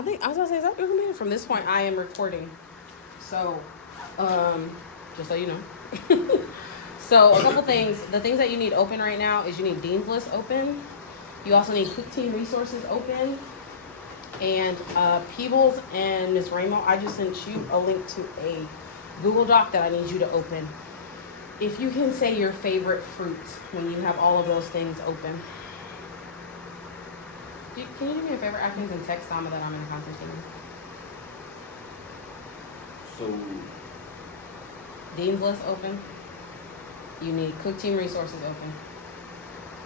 I think I was gonna say, is that your computer? From this point, I am recording. So, just so you know. So, a couple things. The things that you need open right now is you need Dean's List open. You also need Cook Team Resources open. And Peebles and Miss Ramo, I just sent you a link to a Google Doc that I need you to open. If you can say your favorite fruits when you have all of those things open. Can you do me a favor? I can text Dama that I'm in a conversation. So, Dean's List open. You need Cook Team Resources open.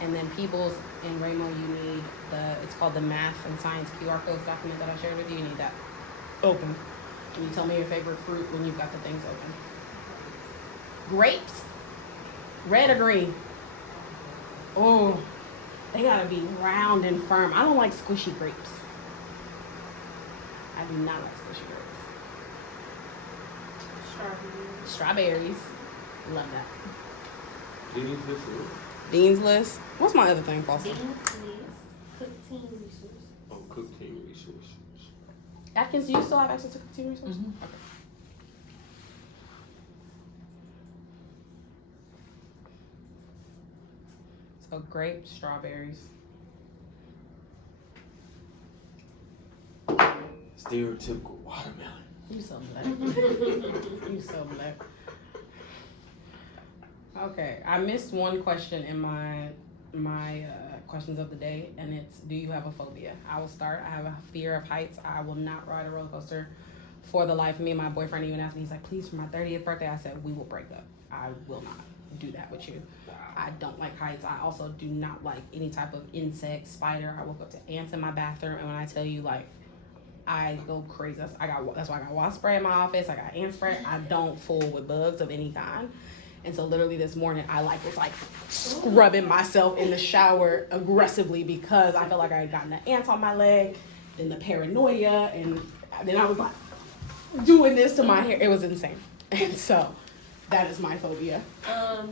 And then Peebles and Ramo, you need it's called the Math and Science QR codes document that I shared with you. You need that open. Can you tell me your favorite fruit when you've got the things open? Grapes? Red or green? Oh, they gotta be round and firm. I don't like squishy grapes. I do not like squishy grapes. Strawberries. Love that. Dean's List. Dean's List. What's my other thing, Foster? Dean's List. Cook Team Resources. Oh, Cook Team Resources. Atkins, do you still have access to Cook Team Resources? Mm-hmm. Okay. So grapes, strawberries. Stereotypical watermelon. You so black. You so black. Okay, I missed one question in my questions of the day, and it's, do you have a phobia? I will start. I have a fear of heights. I will not ride a roller coaster for the life of me. My boyfriend even asked me, he's like, please, for my 30th birthday, I said, we will break up. I will not do that with you. I don't like heights. I also do not like any type of insect, spider. I woke up to ants in my bathroom, and when I tell you, like, I go crazy. That's why I got wasp spray in my office. I got ant spray. I don't fool with bugs of any kind. And so literally this morning, I was scrubbing myself in the shower aggressively because I felt like I had gotten the ants on my leg, then the paranoia, and then I was like doing this to my hair. It was insane. And so that is my phobia.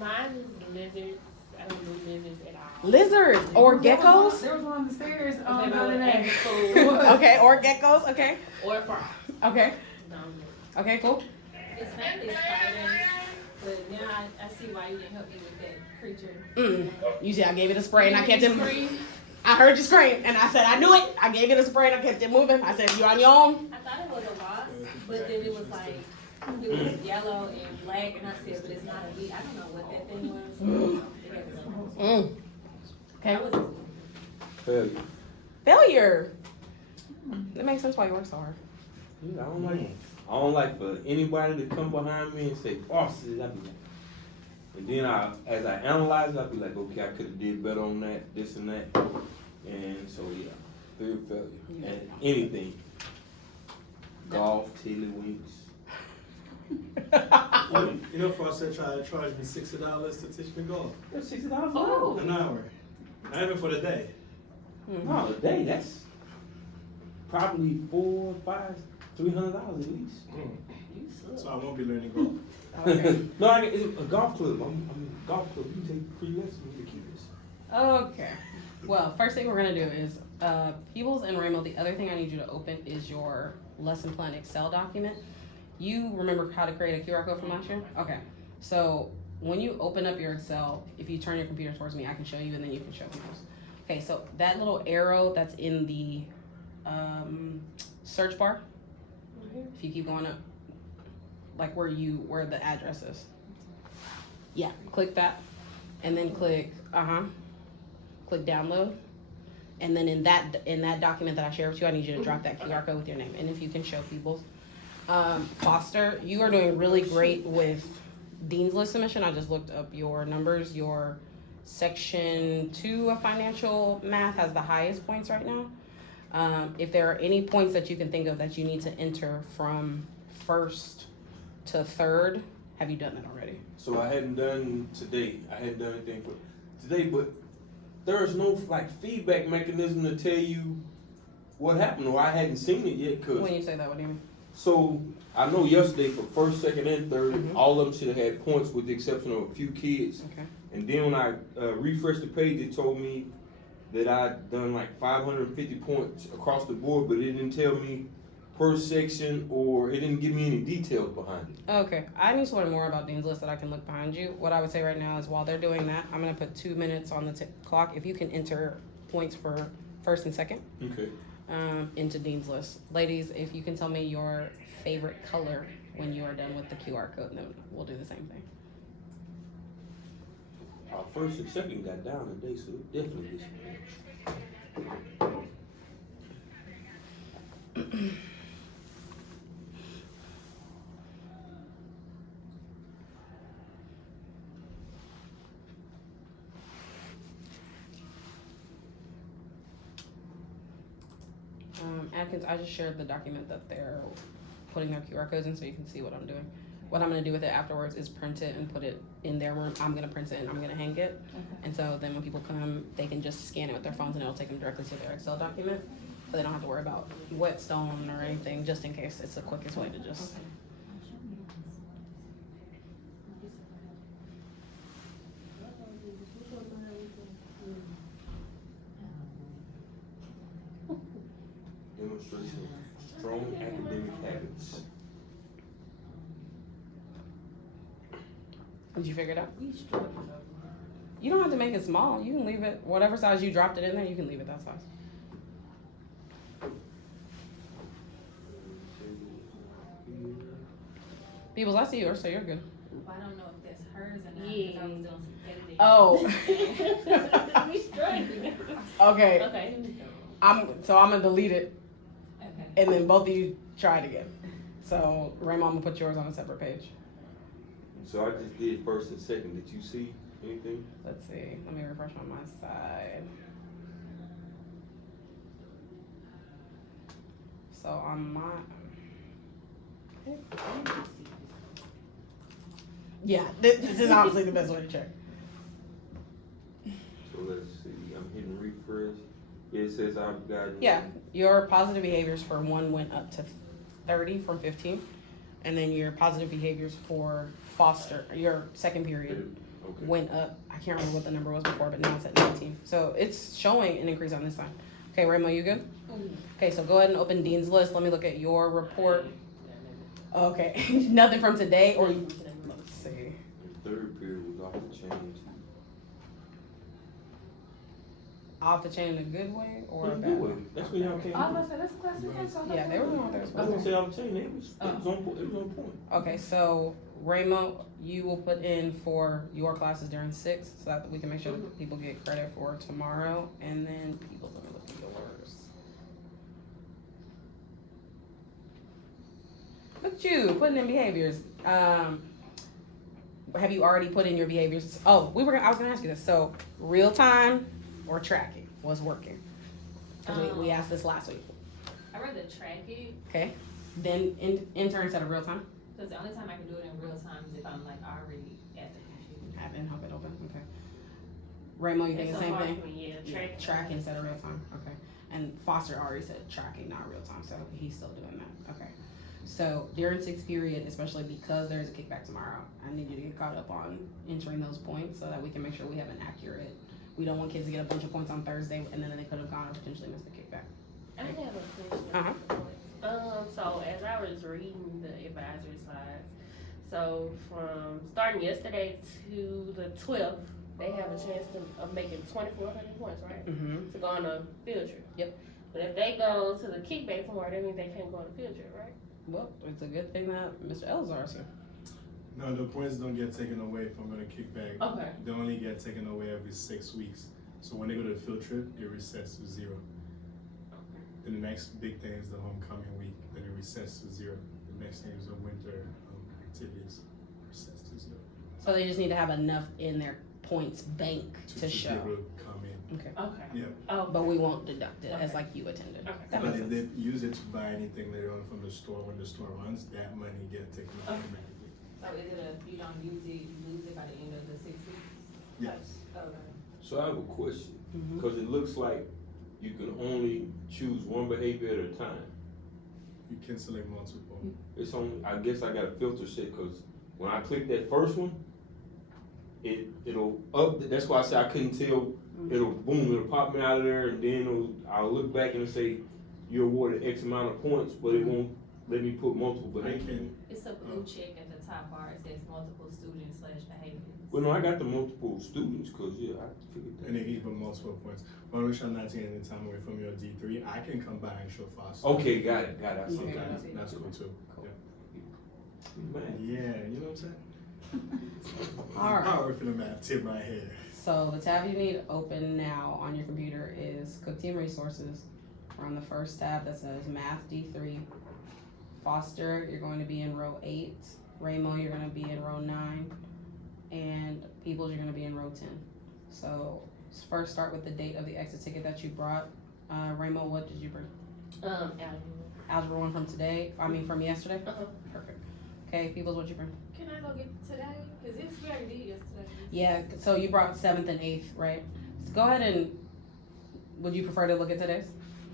Mine is lizards. I don't do lizards at all. Lizards or geckos? There was one on the stairs the They other were day. Okay, or geckos, okay. Or frogs. Okay. No. Okay, cool. It's mainly spiders, but now I see why you didn't help me with that creature. You see, I gave it a spray and I kept it. Scream. I heard you scream and I said, I knew it. I gave it a spray and I kept it moving. I said, you on your own? I thought it was a wasp, but then it was like, it was yellow and black, and I said, but it's not a bee. I don't know what that thing was. Okay. That was Failure. Failure. That makes sense why you work so hard. Yeah, I don't like for anybody to come behind me and say, Foster, I'd be like, and then as I analyze it, I'd be like, okay, I could have did better on that, this and that. And so, yeah, fear of failure. And anything. Golf, tiddlywinks. You know, Foster tried to charge me $60 to teach me golf. That's $60 Oh. An hour. Not even for the day. No, a day, that's probably $400, $500, $300 at least. So I won't be learning golf. Okay. No, it's a golf club. I'm a golf club. You take free lessons with the kids. Okay. Well, first thing we're gonna do is Peebles and Ramo. The other thing I need you to open is your lesson plan Excel document. You remember how to create a QR code from last year? Okay. So when you open up your Excel, if you turn your computer towards me, I can show you, and then you can show Peebles. Okay. So that little arrow that's in the search bar. If you keep going up, like where the address is. Yeah. Click that, and then click click download, and then in that document that I shared with you, I need you to drop that QR code with your name, and if you can show people. Foster, you are doing really great with Dean's List submission. I just looked up your numbers. Your section 2 of financial math has the highest points right now. If there are any points that you can think of that you need to enter from first to third, have you done that already? So I hadn't done today. I hadn't done anything for today, but there's no feedback mechanism to tell you what happened, or I hadn't seen it yet. Cause When you say that, what do you mean? so I know yesterday for first, second, and third, all of them should have had points with the exception of a few kids. Okay. And then when I refreshed the page, it told me that I done like 550 points across the board, but it didn't tell me per section or it didn't give me any details behind it. Okay, I need to learn more about Dean's List that I can look behind you. What I would say right now is while they're doing that, I'm gonna put 2 minutes on the clock. If you can enter points for first and second Okay. into Dean's List. Ladies, if you can tell me your favorite color when you are done with the QR code, then we'll do the same thing. Our first and second got down today, so it definitely gets Atkins, I just shared the document that they're putting their QR codes in so you can see what I'm doing. What I'm gonna do with it afterwards is print it and put it in their room. I'm gonna print it and I'm gonna hang it. And so then when people come, they can just scan it with their phones and it'll take them directly to their Excel document. So they don't have to worry about whetstone or anything, just in case. It's the quickest way to just. demonstration of strong academic habits. Did you figure it out? You don't have to make it small. You can leave it whatever size you dropped it in there. You can leave it that size. Peoples, I see yours, so you're good. I don't know if that's hers or not. Yeah. 'Cause I was doing some editing. Oh. We struggling. Okay. Okay. I'm gonna delete it Okay. and then both of you try it again. So Raymond, I'm gonna put yours on a separate page. So I just did first and second. Did you see anything? Let's see. Let me refresh on my side. So on my yeah, this is honestly the best way to check. So let's see. I'm hitting refresh. It says I've gotten. Yeah, your positive behaviors for one went up to 30 from 15, and then your positive behaviors for foster, your second period, Okay. went up. I can't remember what the number was before, but now it's at 19. So it's showing an increase on this side. Okay, Raymo, you good? Okay, so go ahead and open Dean's List. Let me look at your report. Okay, nothing from today, or let's see. The third period was off the chain. Off the chain in a good way or a Good bad way. way? That's when y'all came. I was gonna say, that's a classification. Yeah, they were doing theirs. I was gonna say off the chain. It was on point. It was on point. Okay, so Raymo, you will put in for your classes during 6 so that we can make sure that people get credit for tomorrow, and then people let me look at yours. Look at you putting in behaviors. Have you already put in your behaviors? Oh, I was gonna ask you this. So real time or tracking was working? Because we asked this last week. I'd rather track it, Okay, then enter instead of real time. because the only time I can do it in real time is if I'm like already at the computer. Have it, have it open. Okay. Raymo, you think It's the so same hard thing? for me, Yeah, track. tracking instead of real time. Okay. And Foster already said tracking, not real time, so he's still doing that. Okay. So during 6th period, especially because there's a kickback tomorrow, I need you to get caught up on entering those points so that we can make sure we have an accurate. We don't want kids to get a bunch of points on Thursday and then they could have gone and potentially missed the kickback. I have a question. Uh-huh. So as I was reading the advisory slides, so from starting yesterday to the 12th, they have a chance of making 2,400 points, right? Mm-hmm. To go on a field trip. Yep. But if they go to the kickback tomorrow, that means they can't go on a field trip, right? Well, it's a good thing that Mr. Elzar's here. No, the points don't get taken away from the kickback. Okay. They only get taken away every 6 weeks. So when they go to the field trip, it resets to 0. Then the next big thing is the homecoming week. Then it resets to 0. The next thing is the winter activities. Resets to 0. So they just need to have enough in their points bank to be show. able to come in. Okay. Okay. Yeah. Oh, But we won't deduct it as Okay. like you attended. Okay. That But makes if sense. they use it to buy anything later on from the store, when the store runs, that money get taken Okay. automatically. So is it if you don't use it, you lose it by the end of the 6 weeks? Yes. Okay. So I have a question, Mhm. because it looks like you can only choose one behavior at a time. You can select multiple. It's on. I guess I got a filter set because when I click that first one, it'll up. That's why I said I couldn't tell. It'll pop me out of there, and then I'll look back and it'll say you're awarded X amount of points, but it won't let me put multiple. But I can. It's a blue check at the top bar. It says multiple students / behaviors. Well, no, I got the multiple students, cause yeah, I figured that. And they give them multiple points. But which I'm not taking any time away from your D3. I can come by and show Foster. Okay, got it. I see Okay. that. That's cool too. Cool. Man. Yeah, you know what I'm saying? All right. Power for the math, tip my head. So the tab you need open now on your computer is Cook Team Resources. We're on the first tab that says Math D3. Foster, you're going to be in row 8. Ramo, you're going to be in row 9. And Peoples, you're going to be in row 10. So let's first start with the date of the exit ticket that you brought. Ramo, what did you bring? Algebra 1 from today, from yesterday? Uh-huh. Perfect. Okay, Peoples, what you bring? Can I go get today? Cause we already did yesterday. Yeah, so you brought 7th and 8th, right? So go ahead and, would you prefer to look at today's?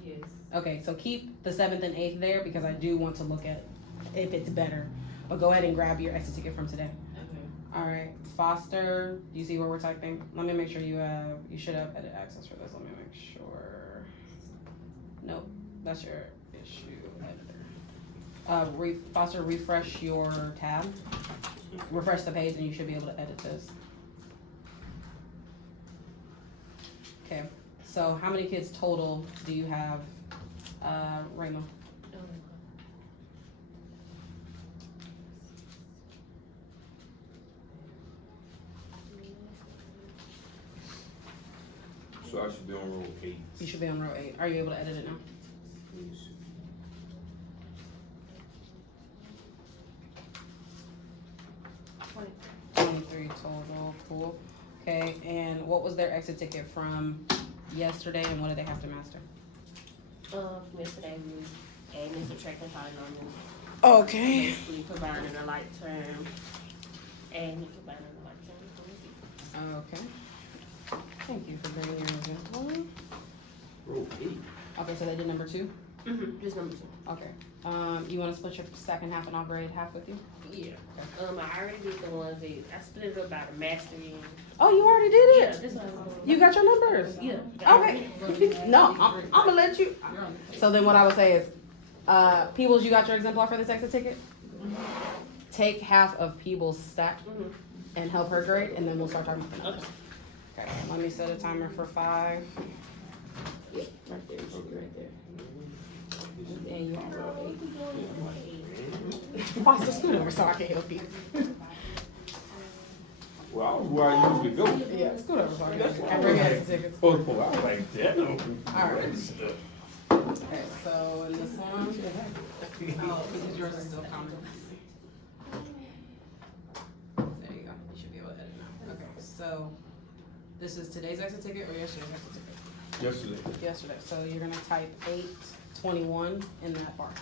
Yes. Okay, so keep the 7th and 8th there because I do want to look at if it's better. But go ahead and grab your exit ticket from today. Okay. All right, Foster, do you see where we're typing? Let me make sure you should have edit access for this. Let me make sure. Nope, that's your issue editor. Foster, refresh your tab. Refresh the page and you should be able to edit this. Okay, so how many kids total do you have, Raymond? So I should be on row 8. You should be on row 8. Are you able to edit it now? Please. Twenty. 23 total, cool. Okay, and what was their exit ticket from yesterday and what did they have to master? From yesterday, we adding and subtracting polynomials. Okay. Basically combining a like term and combining a like term. Okay. Thank you for bringing your example. Row 8. Okay, so they did number 2? Mm-hmm. Just number 2. Okay. You want to split your stack in half and I'll grade half with you? Yeah. I already did the ones that I split it up by the mastery. Oh, you already did Yeah, it? this one. You got your numbers? Yeah. Okay. No, I'm gonna let you. So then what I would say is, Peebles, you got your exemplar for this exit ticket? Take half of Peebles' stack Mhm. and help her grade, and then we'll start talking about the numbers. Okay. Okay, let me set a timer for 5. Right there. It should be right there. And you on row 8. Foster, scoot over so I can help you. Well, I was where I usually go. Yeah, scoot over so I can help you. And bring your exit tickets. Oh, I was like, that. Alright. Okay, so in this one, oh, because yours is still counting. There you go. You should be able to edit now. Okay, so this is today's exit ticket or yesterday's exit ticket? Yesterday. Yesterday. So you're gonna type 821 in that bar.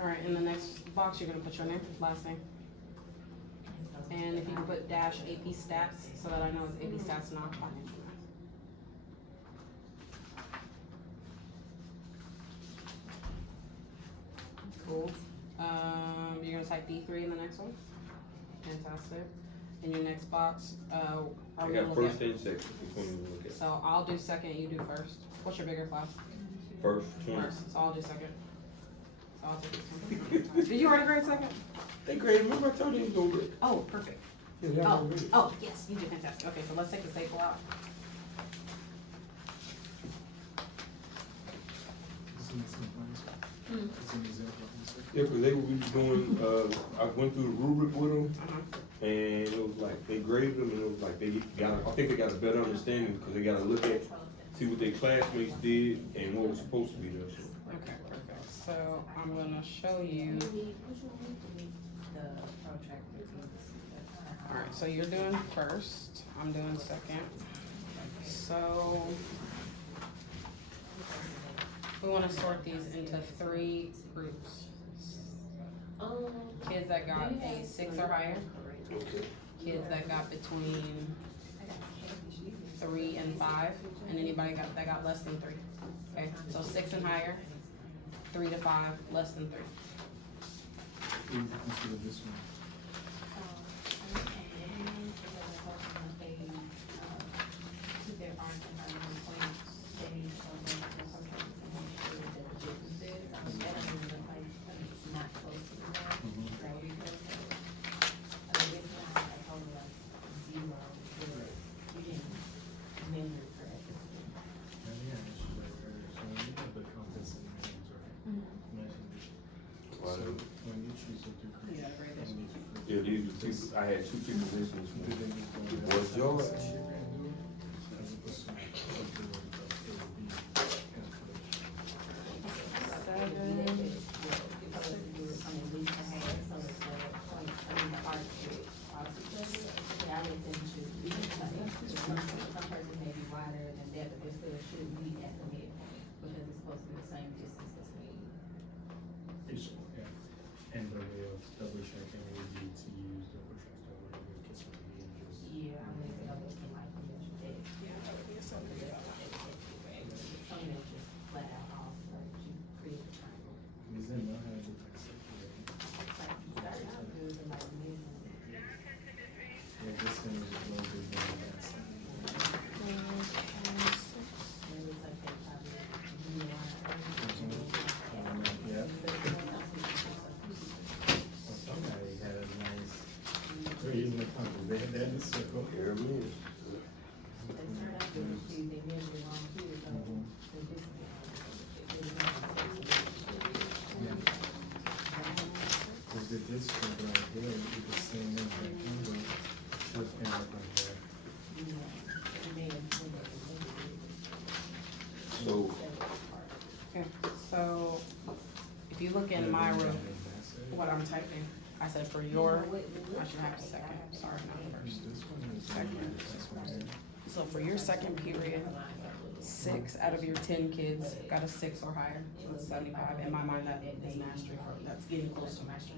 All right, in the next box, you're gonna put your name, last name. And if you can put dash AP stats so that I know it's AP stats, not financial math. Cool. You're gonna type D3 in the next one. Fantastic. In your next box, are I we got gonna look first at? and second. Which one you look at? So I'll do second, you do first. What's your bigger class? First, 20. First, so I'll do second. So I'll take this one. Did you already grade second? Hey, Greg, remember I told you he was going to grade? Oh, perfect. Yeah, yeah, Oh, I oh, yes, you did fantastic. Okay, so let's take the staple out. It's an example. It's an example. Yeah, because they were doing, I went through the rubric with them, Uh-huh. and it was like, they graded them, and it was like, I think they got a better understanding, because they got to look at, see what their classmates did, and what was supposed to be there, so. Okay, perfect. So I'm gonna show you. All right, so you're doing first, I'm doing second. So we wanna sort these into 3 groups. Kids that got a 6 or higher, Okay. kids that got between 3 and 5, and anybody that got less than 3. Okay, so 6 and higher, 3 to 5, less than 3. What do you consider this one? So when you choose a degree, Yeah, these are people, I had two prepositions. Was George? Some person may be wider than that, but there still should be at the midpoint, because it's supposed to be the same distance between. And the way of double checking would be to use double check double check kiss with me and just. Yeah, I mean, it's looking like that. Yeah, that would be a Some of them just flat out off, like you create a triangle. Is there no how to do like circular? Like you start out good, and like mid. Yeah, this thing is a little bit more than that. Maybe it's like they probably. Yeah. Well, somebody had a nice, they're using the compass, they had that in the circle. Here it is. They turn out to see they measure wrong here, so they're different. Because with this circle right here, you do the same thing, like, should end up like that. So, Okay, so if you look in my room, what I'm typing, I said for your, I should have a second, sorry, not first. Second. So for your second period, 6 out of your 10 kids got a 6 or higher, so that's 75. In my mind, that is mastery, that's getting close to mastery.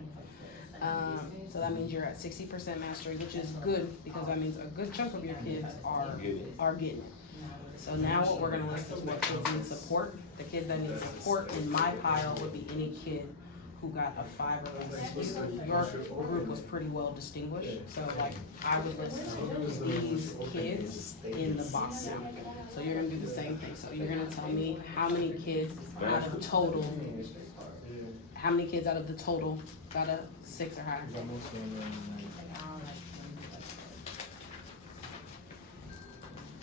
So that means you're at 60% mastery, which is good, because that means a good chunk of your kids are getting it. So now what we're gonna list is what kids need support. The kids that need support in my pile would be any kid who got a 5 or less. Your group was pretty well distinguished, so like, I would list these kids in the box. So you're gonna do the same thing, so you're gonna tell me how many kids out of the total, got a 6 or higher.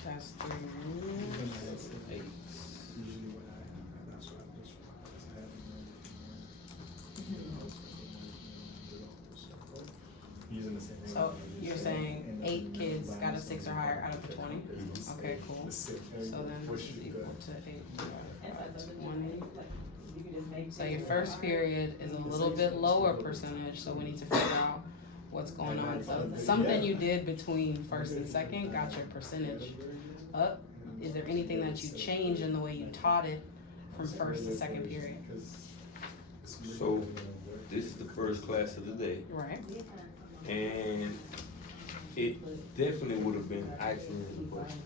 That's 3. Usually what I have, that's what I just realized, I haven't using the same thing. So you're saying 8 kids got a 6 or higher out of the 20? Okay, cool. So then it's equal to 8. 20. So your first period is a little bit lower percentage, so we need to figure out what's going on. So something you did between first and second got your percentage up. Is there anything that you changed in the way you taught it from first to second period? So this is the first class of the day, Right? and it definitely would have been asking the question.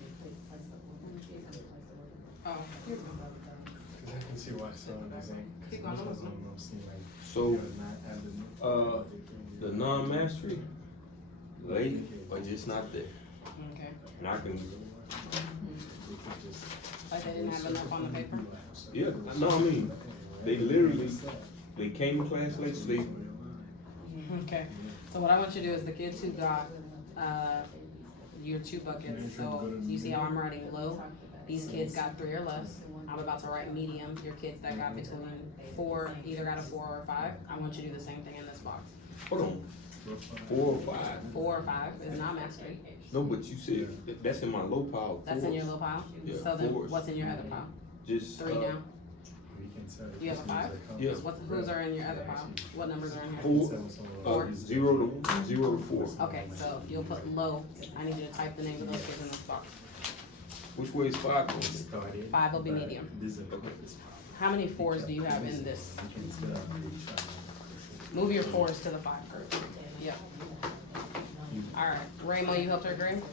Oh, I can see why someone doesn't. Keep going. So, the non-mastery, late, or just not there. okay. And I can, Like they didn't have enough on the paper? yeah, no, I mean, they literally, they came to class late, so they, Okay, so what I want you to do is the kids who got, your 2 buckets, so you see how I'm writing low? These kids got 3 or less. I'm about to write medium. Your kids that got between 4, either got a 4 or a 5. I want you to do the same thing in this box. hold on, 4 or 5? 4 or 5 is not mastery. No, but you said, that's in my low pile. That's in your low pile? Yeah, So then fours. what's in your other pile? Just, 3 down. You have a 5? Yeah. Whose are in your other pile? What numbers are in here? 4, 0 to 4. Okay, so you'll put low. I need you to type the names of those kids in this box. Which way is 5 going? 5 will be medium. How many 4s do you have in this? Move your 4s to the 5 group. Yep. Alright, Raymo, you helped her grade?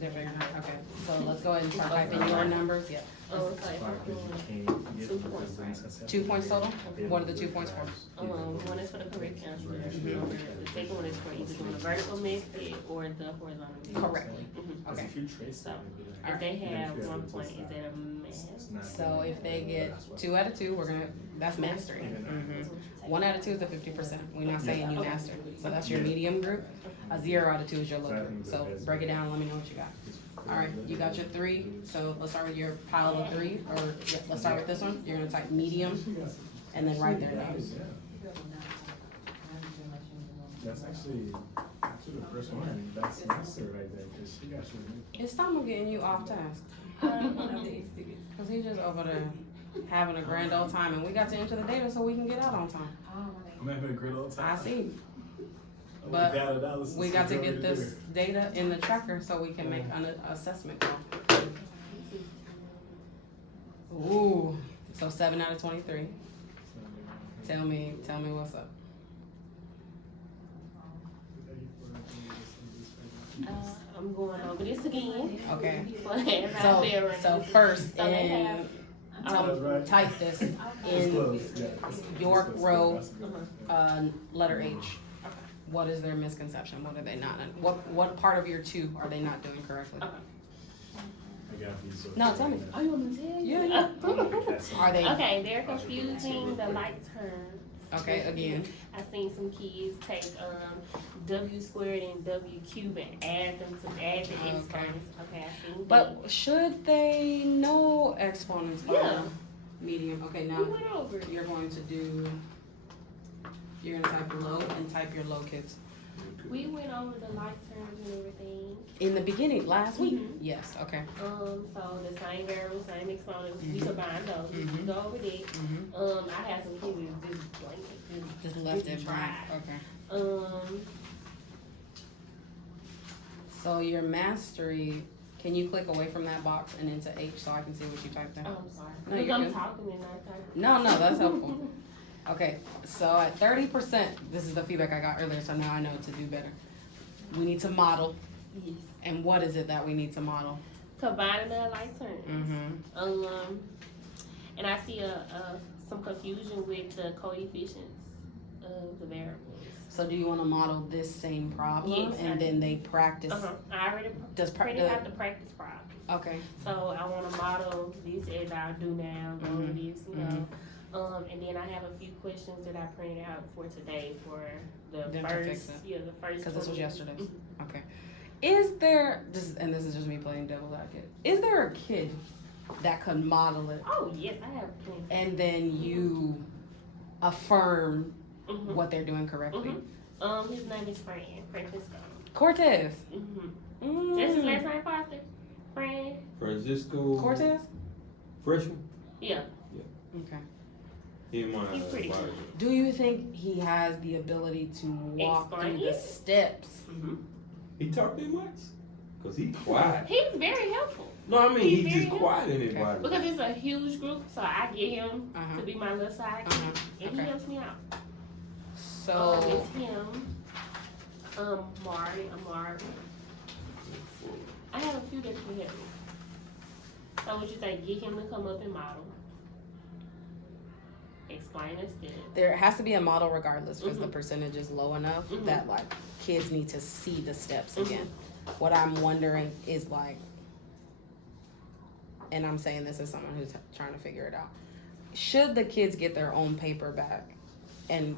They're figuring out, okay. So let's go ahead and start typing your numbers, yeah. So if I'm doing 2 points, right? 2 points total? What are the 2 points for? One is for the correct answer, the second one is for either doing a vertical method or the horizontal method. Correct. Mhm. Okay. If you trace So, it, if they have 1 point, is that a math? So if they get 2 out of 2, that's mastery. 1 out of 2 is the 50%. We're not saying you mastered. So that's your medium group. A 0 out of 2 is your low group. So break it down and let me know what you got. All right, you got your 3. So let's start with your pile of 3, or yeah, let's start with this one. You're gonna type medium, and then write their names. That's actually the first one. That's master right there, because she got you. It's Tomo getting you off task, cause he's just over there having a grand old time, and we got to enter the data so we can get out on time. I'm having a great old time. I see. Oh, But data analysis we got is to already get this data in the tracker so we can make an assessment call. Ooh, so 7 out of 23. there. Tell me what's up. I'm going over this again. Okay. As So, I've been running. so first, So they in, have- type this It's in close, yeah. York Row, Uh-huh. letter H. What is their misconception? What are they not? What part of your 2 are they not doing correctly? Okay. I got these. No, tell me. Oh, you want me to tell you? Yeah. Are they Okay, they're confusing the like terms. okay? Again, I've seen some kids take W squared and W cubed and add the exponents. Okay, I've seen but should they know exponents? by Yeah. Medium. Okay, that. now We went over it. you're going to do. You're gonna type low and type your low kids. We went over the like terms and everything. In the beginning, last week? Mhm. Yes, okay. So the same variables, same exponents, we combined those. We Mhm. go over that. Mm-hmm. I had some kids that just blank. Just left it blank, Try. okay. So your mastery, can you click away from that box and into H so I can see what you typed there? Oh, I'm sorry. No, Look, you're I'm good. talking and not typing. No, that's helpful. Okay, so at 30%, this is the feedback I got earlier, so now I know to do better. We need to model, Yes. and what is it that we need to model? Combining the like terms. Mm-hmm. And I see some confusion with the coefficients of the variables. So do you want to model this same problem, Yes, I and do. then they practice? I already Does printed out the practice problem. Okay. So I want to model this as I do now, go over Mhm. this, you know. And then I have a few questions that I printed out for today for the Them to fix first, it. the first. Because this was 20. yesterday's. Okay. Is there, this is just me playing devil's advocate, is there a kid that could model it Oh yes, I have plenty. and then you affirm Mhm. what they're doing correctly? His name is Francisco. Cortez. Mm-hmm. That's his last name, Foster. Francisco. Cortez? Freshman. Yeah. Okay. He my He's pretty advisor. good. Do you think he has the ability to walk Explain through the it. steps? Mm-hmm. He talk that much? Cause he quiet. He's very helpful No, I mean He's he very just quiet in his Okay. body. because it's a huge group, so I get him Uh-huh. to be my little sidekick, and Okay. he helps me out. So, It's him, Amari. I have a few that can help me. So would you say get him to come up and model? Explain his steps. there has to be a model regardless because the Mhm. percentage is low enough Mhm. that like kids need to see the steps Mhm. again. What I'm wondering is like, and I'm saying this as someone who's trying to figure it out, should the kids get their own paper back and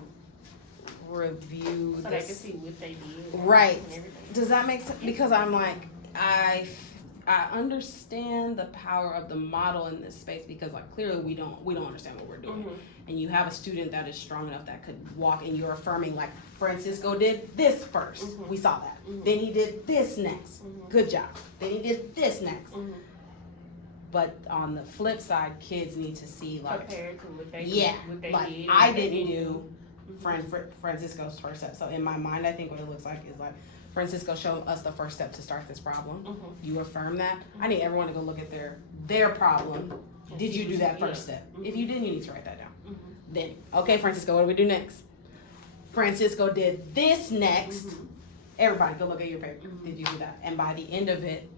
review So they can this? see what they did. Right. And everything. Does that make sense? Because I'm like, I understand the power of the model in this space because like clearly we don't understand what we're doing. Mhm. And you have a student that is strong enough that could walk and you're affirming like Francisco did this 1st. Mhm. We saw that. Mhm. Then he did this next. Mhm. Good job. Then he did this next. Mhm. But on the flip side, kids need to see like, Compared to what they yeah, what they like did. I and they didn't do Mhm. Francisco's first step. So in my mind, I think what it looks like is like Francisco showed us the first step to start this problem. Mhm. You affirm that. I need everyone to go look at their problem. Did you do that first step? If you didn't, you need to write that down. Mhm. Then, okay, Francisco, what do we do next? Francisco did this next. Mhm. Everybody go look at your paper. Mhm. Did you do that? And by the end of it,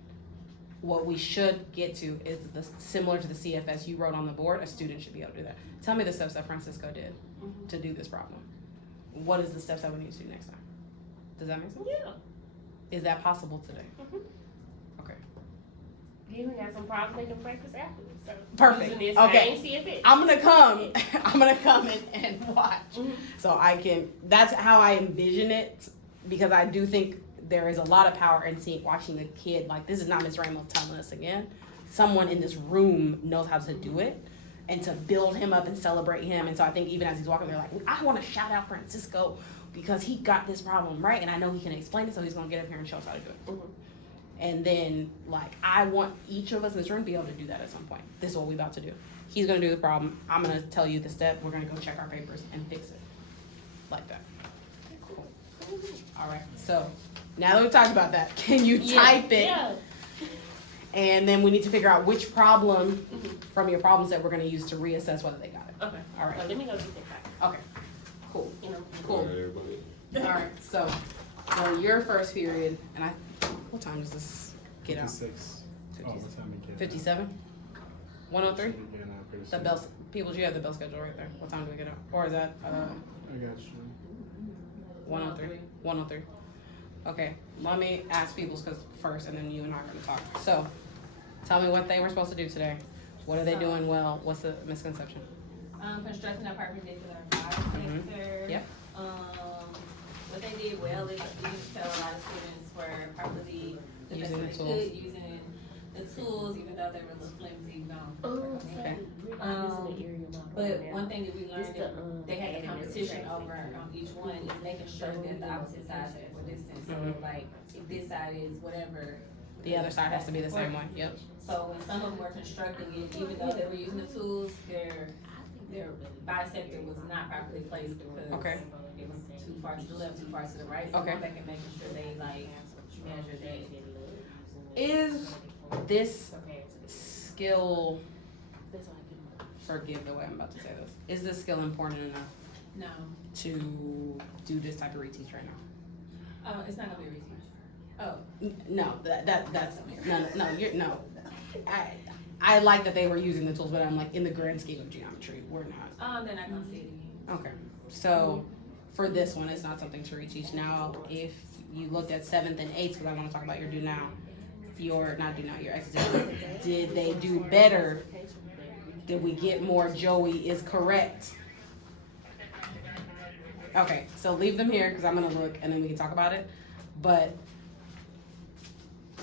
what we should get to is similar to the CFS you wrote on the board, a student should be able to do that. Tell me the steps that Francisco did to do this problem. What is the steps that we need to do next time? Does that make sense? Yeah. Is that possible today? Okay. He even got some problems they can practice afterwards. So Perfect. using this Okay. same CFS. I'm gonna come and watch. So I can, that's how I envision it, because I do think there is a lot of power in watching a kid, like, this is not Miss Ramos telling us again. Someone in this room knows how to do it and to build him up and celebrate him. And so I think even as he's walking, they're like, I want to shout out Francisco because he got this problem right, and I know he can explain it, so he's gonna get up here and show us how to do it. And then, like, I want each of us in this room to be able to do that at some point. This is what we're about to do. He's gonna do the problem. I'm gonna tell you the step. We're gonna go check our papers and fix it. Like that. Cool. All right. So now that we've talked about that, can you type it? Yeah. And then we need to figure out which problem from your problem set we're gonna use to reassess whether they got it. Okay. All right. Let me go get that back. Okay. Cool. You know. Cool. All right. So on your first period, and what time does this get out? 56. Oh, what time we get? 57? 103? Should be getting out pretty The soon. bell, people, you have the bell schedule right there. What time do we get out? Or is that, I got you. 103? 103. Okay, let me ask people's first, and then you and I are gonna talk. So, tell me what they were supposed to do today. What are they doing well? What's the misconception? Constructing a perpendicular sector. Yep. What they did well is you can tell a lot of students were properly the best Using the they tools. could, using the tools, even though they were a little flimsy. Okay. But one thing that we learned that they had a competition over each one is making sure that the opposite sides are equidistant. So like if this side is whatever, The other side has to be the same way. Yep. so when some of them were constructing it, even though they were using the tools, their bisector was not properly placed because Okay. it was too far to the left, too far to the right. So Okay. going back and making sure they like measure that. Is this skill, forgive the way I'm about to say this, is this skill important enough No, to do this type of reteach right now? it's not gonna be a reteach. Oh, No, that's, no, no. I like that they were using the tools, but I'm like, in the grand scheme of geometry, we're not. they're not gonna see it again. Okay, so for this one, it's not something to reteach. Now, if you looked at 7th and 8th, because I want to talk about your do now, your exercise, did they do better? Did we get more Joey is correct? Okay, so leave them here because I'm gonna look and then we can talk about it. But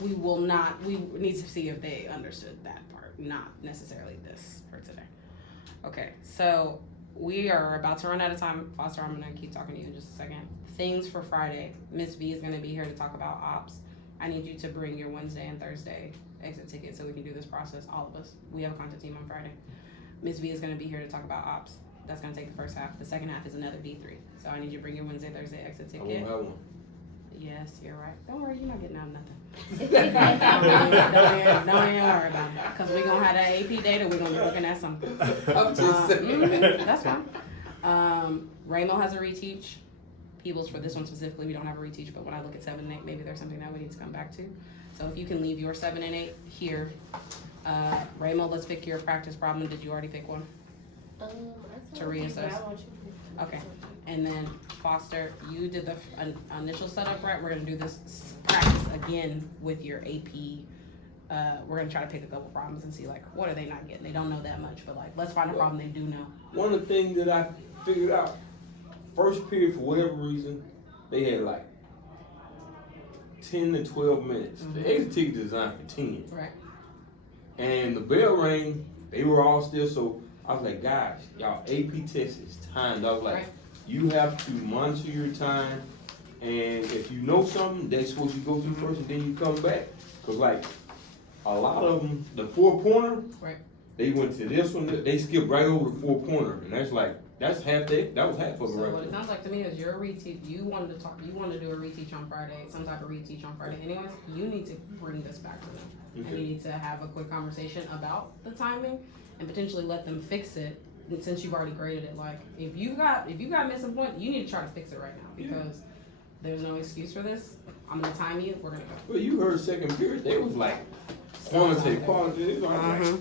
we need to see if they understood that part, not necessarily this for today. Okay, so we are about to run out of time. Foster, I'm gonna keep talking to you in just a second. Things for Friday. Miss V is gonna be here to talk about ops. I need you to bring your Wednesday and Thursday exit tickets so we can do this process, all of us. We have a content team on Friday. Miss V is gonna be here to talk about ops. That's gonna take the first half. The second half is another V3. So I need you to bring your Wednesday, Thursday exit I ticket. won't have one. Yes, you're right. Don't worry, you're not getting out of nothing. don't even worry about it. Because we're going to have that AP data, we're going to be looking at something. I'm just saying. That's fine. Ramo has a reteach. Peebles for this one specifically, we don't have a reteach, but when I look at 7 and 8, maybe there's something that we need to come back to. So if you can leave your 7 and 8 here. Ramo, let's pick your practice problem. Did you already pick one? To reassess. Okay. And then Foster, you did the initial setup, right? We're gonna do this practice again with your AP. We're gonna try to pick a couple problems and see like, what are they not getting? They don't know that much, but like, let's find a problem they do know. One of the things that I figured out, first period, for whatever reason, they had like 10 to 12 minutes. The exit ticket is designed for 10. Right. And the bell rang, they were all still, so I was like, guys, y'all AP test is timed. I was like, Right. you have to monitor your time, and if you know something, that's what you go through first, and then you come back. Cause like, a lot of them, the 4-pointer, Right. they went to this one, they skipped right over the 4-pointer, and that's like, that was half of it So right what it there. sounds like to me is your reteach, you wanted to do a reteach on Friday, some type of reteach on Friday anyways. You need to bring this back to them. And you Okay. need to have a quick conversation about the timing and potentially let them fix it. And since you've already graded it, like if you got missing point, you need to try to fix it right now because there's no excuse for this. I'm gonna time you. We're gonna go. Well, you heard second period, they was like sounds quantity, like- quality. It's all right. Mhm.